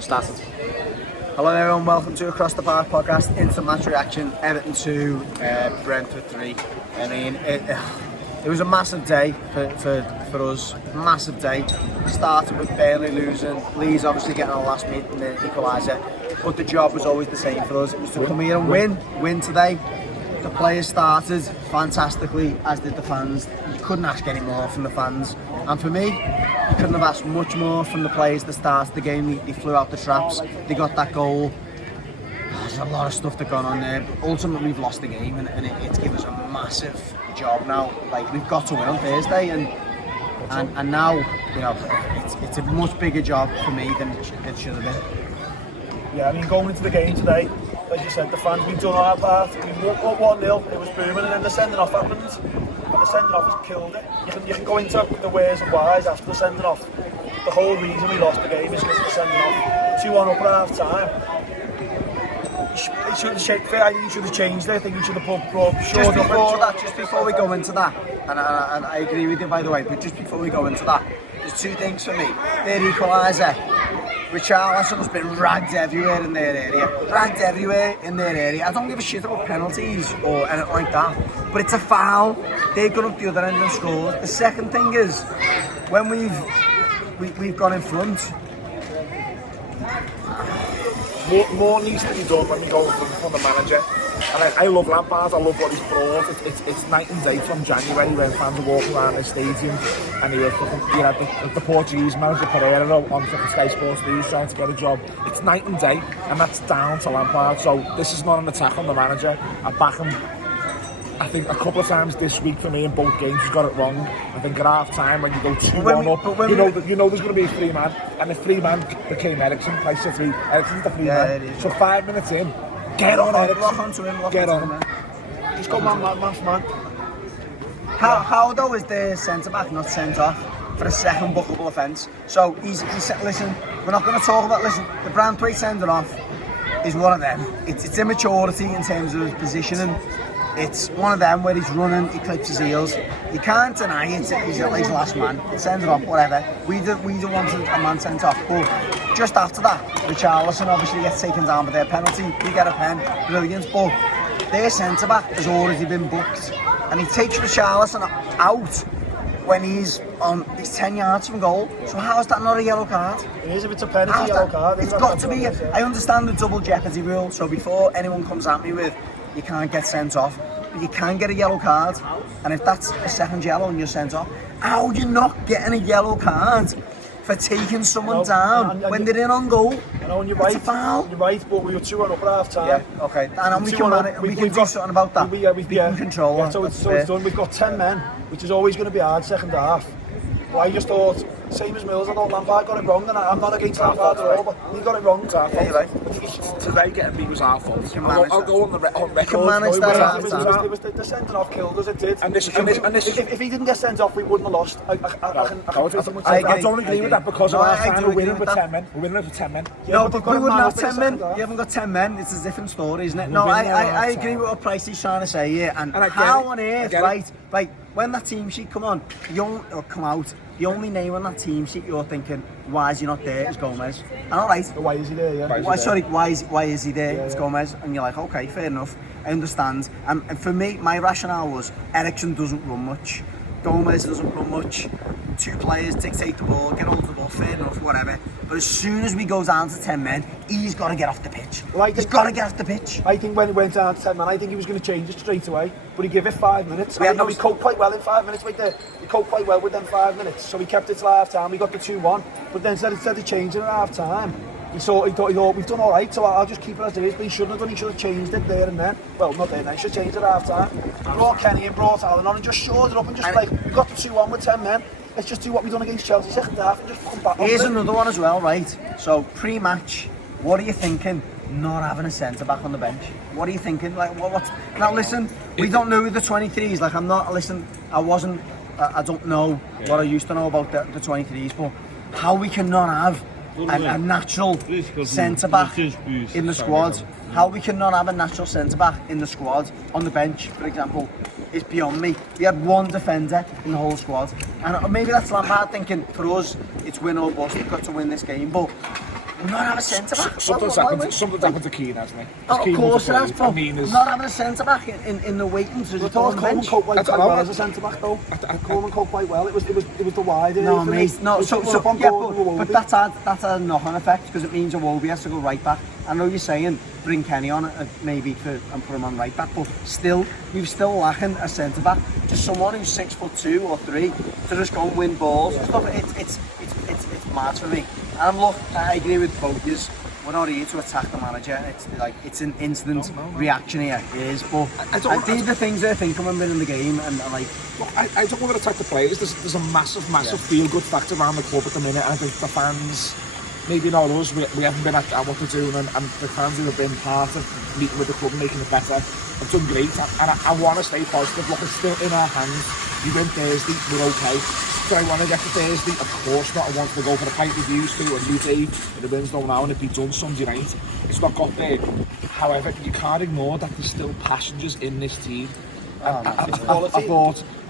Started. Hello everyone, welcome to Across the Park podcast, instant match reaction, Everton 2, Brentford 3. I mean, it was a massive day for us, massive day. Started with Burnley losing, Leeds obviously getting a last minute equaliser, but the job was always the same for us. It was to come here and win today. The players started fantastically, as did the fans. You couldn't ask any more from the fans. And for me, you couldn't have asked much more from the players that started the game. They flew out the traps, they got that goal. There's a lot of stuff that gone on there. But ultimately, we've lost the game, and it's given us a massive job now. Like, we've got to win on Thursday, and now, you know, it's a much bigger job for me than it should have been. Yeah, I mean, going into the game today, like you said, the fans, we've done our part. We won 1-0, it was booming, and then the sending off happened. And the sending off has killed it. You can go into the wheres and whys after the sending off. The whole reason we lost the game is because of the sending off. 2-1 up at half time. I think he should have changed it. I think he should have brought Just before we go into that, and I agree with you, by the way, but just before we go into that, there's two things for me. Their equaliser, Richarlison's been ragged everywhere in their area. I don't give a shit about penalties or anything like that, but it's a foul. They've gone up the other end and scored. The second thing is, when we've gone in front, more needs to be done when we go from the manager. And I love Lampard, I love what he's brought. It's night and day from January when fans are walking around the stadium and he had the Portuguese manager Pereira on Sky Sports News trying to get a job. It's night and day, and that's down to Lampard. So this is not an attack on the manager. I back him. I think a couple of times this week for me in both games he's got it wrong. I think at half time when you go 2-1 up, you know there's going to be a free man, and the free man became Eriksen. Eriksen's the free man. So 5 minutes in, get on Eriksen. Lock onto him. Get on him. Just go man for man. How though is the centre back not sent off for a second bookable offence? So he said, listen, we're not going to talk about. Listen, the Brantwaite sending off is one of them. It's immaturity in terms of his positioning. It's one of them where he's running, he clips his heels. You can't deny it, he's at least last man. Send it off, whatever. We don't want a man sent off. But just after that, Richarlison obviously gets taken down by their penalty. We get a pen, brilliant. But their centre back has already been booked. And he takes Richarlison out when he's 10 yards from goal. So how is that not a yellow card? It is, if it's a penalty, yellow card. It's got to be. I understand the double jeopardy rule. So before anyone comes at me with, you can't get sent off, but you can get a yellow card. And if that's a second yellow and you're sent off, how are you not getting a yellow card for taking someone down when they're in on goal? I know, and you're it's right. A foul. You're right, but we were 2-1 up at half time. Yeah, okay. And we can do something about that. We can control that. So it's done. We've got 10 men, which is always going to be hard second half. But I just thought, same as Mills, I thought Lampard got it wrong, and I'm not against Lampard at all, but he got it wrong. It's our fault. Today getting beat was our fault. I'll go on the record. You can manage that. The sending off killed us, it did. If he didn't get sent off, we wouldn't have lost. I don't agree with that, because of our time. We're winning with 10 men. We're winning with 10 men. No, but we wouldn't have 10 men. You haven't got 10 men. It's a different story, isn't it? No, I agree with what Pricey's trying to say here. And how on earth, right, when that team sheet come out, the only name on that team sheet you're thinking, why is he not there, is Gomez. And alright. Why is he there, yeah? Why is he there? It's Gomez. And you're like, okay, fair enough. I understand. And for me, my rationale was, Eriksen doesn't run much. Gomez doesn't run much. Two players dictate the ball, get hold of the ball, fair enough, whatever. But as soon as we go down to 10 men, he's got to get off the pitch. He's got to get off the pitch. I think when it went down to 10 men, I think he was going to change it straight away. But he gave it 5 minutes. We coped quite well in 5 minutes right there. We coped quite well with them 5 minutes. So we kept it till half time. We got the 2-1. But then instead of changing at half time, he thought we've done all right, so I'll just keep it as it is. But he shouldn't have done. He should have changed it there and then. Well, not there and then. He should have changed it at half time. Brought Kenny and brought Allen on and just shored it up and just we got the 2-1 with 10 men. Let's just do what we've done against Chelsea second half and just come back. Here's another one as well, right? So pre-match, what are you thinking? Not having a centre back on the bench. What are you thinking? Like what? Now listen, we don't know who the 23s. Like I don't know what I used to know about the 23s, but how we cannot have a natural centre back in the squad. How we cannot have a natural centre back in the squad on the bench, for example, is beyond me. We had one defender in the whole squad, and maybe that's Lampard thinking, for us, it's win or bust. We've got to win this game, but not have a centre-back. Something's happened to Keane, hasn't it? Oh, of course it has, bro. Not having a centre-back in the waiting to the Coleman coped quite well as a centre-back though. Coleman coped quite well. It was the wider. No, mate. No, but that's a knock-on effect because it means Iwobi has to go right back. I know you're saying bring Kenny on maybe and put him on right back, but we're still lacking a centre back. Just someone who's 6'2" or 3" to just go and win balls. It's mad for me. And look, I agree with both of you. We're not here to attack the manager. It's an instant reaction here. It is, but these are the things I think when we're in the game and like. Look, I don't want to attack the players. There's a massive feel-good factor around the club at the minute. I think the fans. Maybe not us, we haven't been at what they're doing, and the fans who have been part of meeting with the club and making it better have done great, and I want to stay positive. Look, it's still in our hands. We win Thursday, we're okay. Do I want to get to Thursday? Of course not. I want to go for the pint we used to, and New Day, and the wins don't now, and it'd be done Sunday night. It's not got there. However, you can't ignore that there's still passengers in this team. I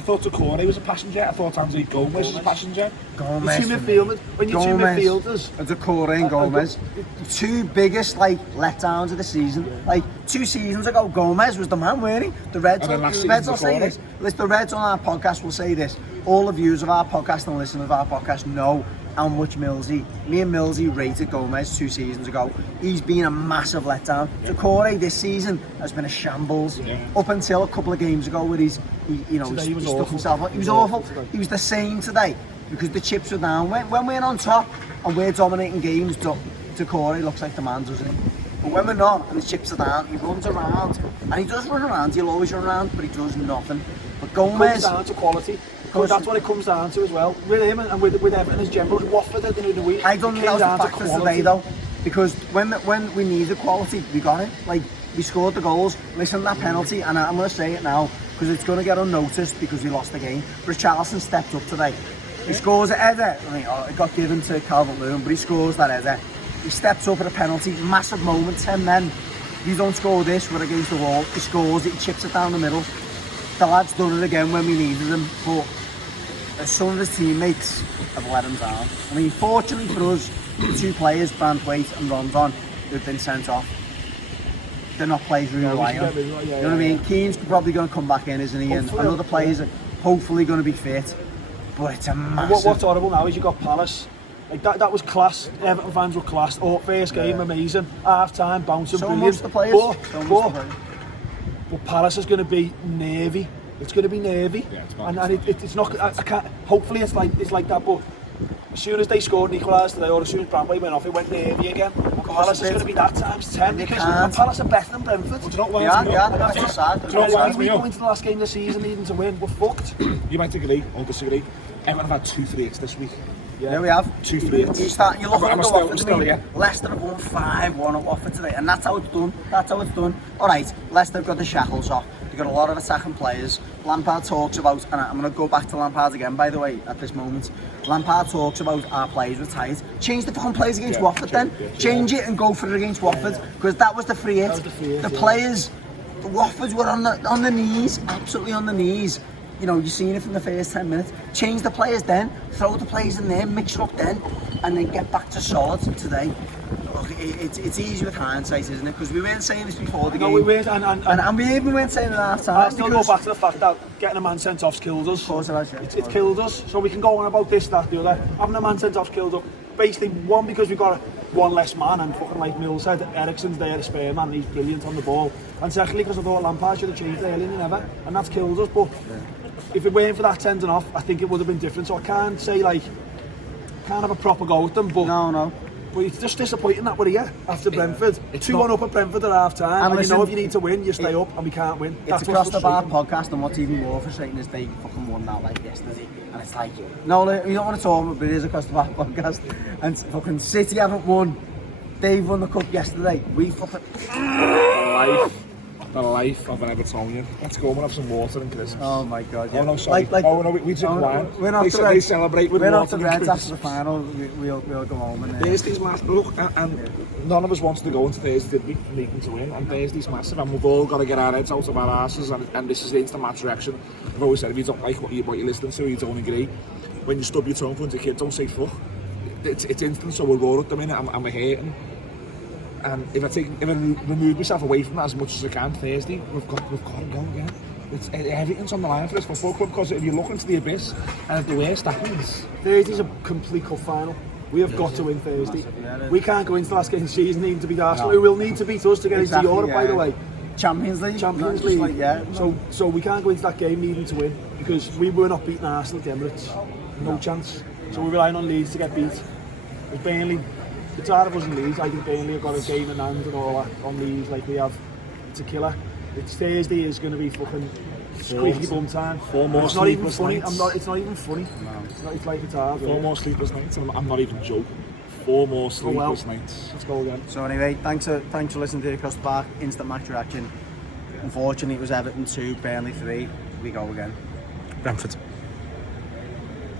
thought Decore was a passenger. I thought Andy Gomez was a passenger. When you two midfielders, Decore and Gomez, the two biggest letdowns of the season. 2 seasons ago, Gomez was the man, weren't he? The Reds will say this. The Reds on our podcast will say this. All the viewers of our podcast and listeners of our podcast know how much me and Millsy rated Gomez 2 seasons ago. He's been a massive letdown. Decore this season has been a shambles up until a couple of games ago where he stuck himself up. He was awful. He was the same today because the chips were down. When we're on top and we're dominating games, Decore looks like the man, doesn't he? But when we're not and the chips are down, he runs around and he does run around. He'll always run around, but he does nothing. But Gomez comes down to quality. Because that's what it comes down to as well. With him and with Everton as general, Watford at the end of the week. I don't think that was the factors today though, because when we needed quality, we got it. We scored the goals. Listen, that penalty, and I'm going to say it now because it's going to get unnoticed because we lost the game. Richarlison stepped up today. He scores a header. It got given to Calvert-Lewin, but he scores that header. He steps up at a penalty, massive moment, 10 men. If you don't score this, we're against the wall. He scores it, he chips it down the middle. The lad's done it again when we needed him, but some of his teammates have let him down. Fortunately for us, the 2 players, Brandwaite and Rondon, who've been sent off, they're not players we rely on. You know what I mean? Keane's probably going to come back in, isn't he? And other players are hopefully going to be fit. But it's a massive... What's horrible now is you got Palace. That was class. Everton fans were class. First game, amazing. Half-time, bouncing, brilliant. The players. But Palace is going to be nervy. It's going to be nervy, it's not. I can't. Hopefully, it's like that. But as soon as they scored and equalised today, or as soon as Brandwaite went off, it went nervy again. Palace is going to be that times 10 because Palace are better than Brentford. Well, do you know what that's what's sad. If we go into the last game of the season needing to win, we're fucked. You might agree or disagree. Everton have had 2 3-8s this week. Yeah, we have 2 3-8s. You look at Watford. Leicester have won 5-1 at Watford today, and that's how it's done. All right, Leicester have got the shackles off. They've got a lot of attacking players. Lampard talks about, and I'm going to go back to Lampard again, by the way, at this moment. Lampard talks about our players were tight. Change the fucking players against Watford then. Change it and go for it against Watford, because that was the free hit. The players, the Watfords were on the knees, absolutely on the knees. You've seen it from the first 10 minutes. Change the players then, throw the players in there, mix it up then, and then get back to solid today. Look, it's easy with hindsight, isn't it? Because we weren't saying this before the game. No, we weren't, and we even weren't saying it at half time. I still go back to the fact that getting a man sent off's killed us. Of course it has, yeah. It's killed us. So we can go on about this, that, the other. Having a man sent off's killed us. Basically, one, because we've got one less man, and fucking like Mill said, Eriksen's there, the spare man, he's brilliant on the ball. And secondly, because I thought Lampard should have changed earlier than ever, and that's killed us. But if it weren't for that sending off, I think it would have been different. So I can't say can't have a proper go with them. But no. But it's just disappointing that we're here after Brentford. 2-1 up at Brentford at half time. And listen, if you need to win, you stay up, and we can't win. It's across the bar podcast, and what's even more frustrating is they fucking won that yesterday. And it's no, you don't want to talk about it, but it is across the bar podcast. And fucking City haven't won. They've won the cup yesterday. We fucking... The life of an Evertonian. Let's go and have some water and crisps. Oh my god, yeah. Oh no, sorry. We drink wine. They celebrate with water and Reds crisps. after the final, we'll go home. And Thursday's massive. Look, and none of us wanted to go into Thursday, did we? Needing to win. And Thursday's massive, and we've all got to get our heads out of our asses. And this is the instant match reaction. I've always said, if you don't like what you're listening to, you don't agree. When you stub your tongue in front of a kid, don't say fuck. it's instant, so we're raw at the minute and we're hating. And if I remove myself away from that as much as I can Thursday, we've got to go again. Everything's on the line for this football club, because if you look into the abyss and if the worst happens, Thursday's a complete cup final. We have got to win Thursday. We can't go into the last game of the season needing to beat Arsenal. Who will need to beat us to get into Europe, by the way. Champions League. So we can't go into that game needing to win, because we were not beating Arsenal at the Emirates. No chance. So we're relying on Leeds to get beat. With Burnley, it's out of us in Leeds. I think Burnley have got a game in hand and all that on Leeds like we have. It's a killer. It's Thursday is going to be fucking squeaky bum time. It's not even funny. It's not even funny. No. It's like it's hard. 4 more sleepless nights, and I'm not even joking. 4 more sleepless nights. Let's go again. So anyway, thanks for listening to Across the Park Instant Match Reaction. Unfortunately, it was Everton 2, Burnley 3. We go again. Brentford.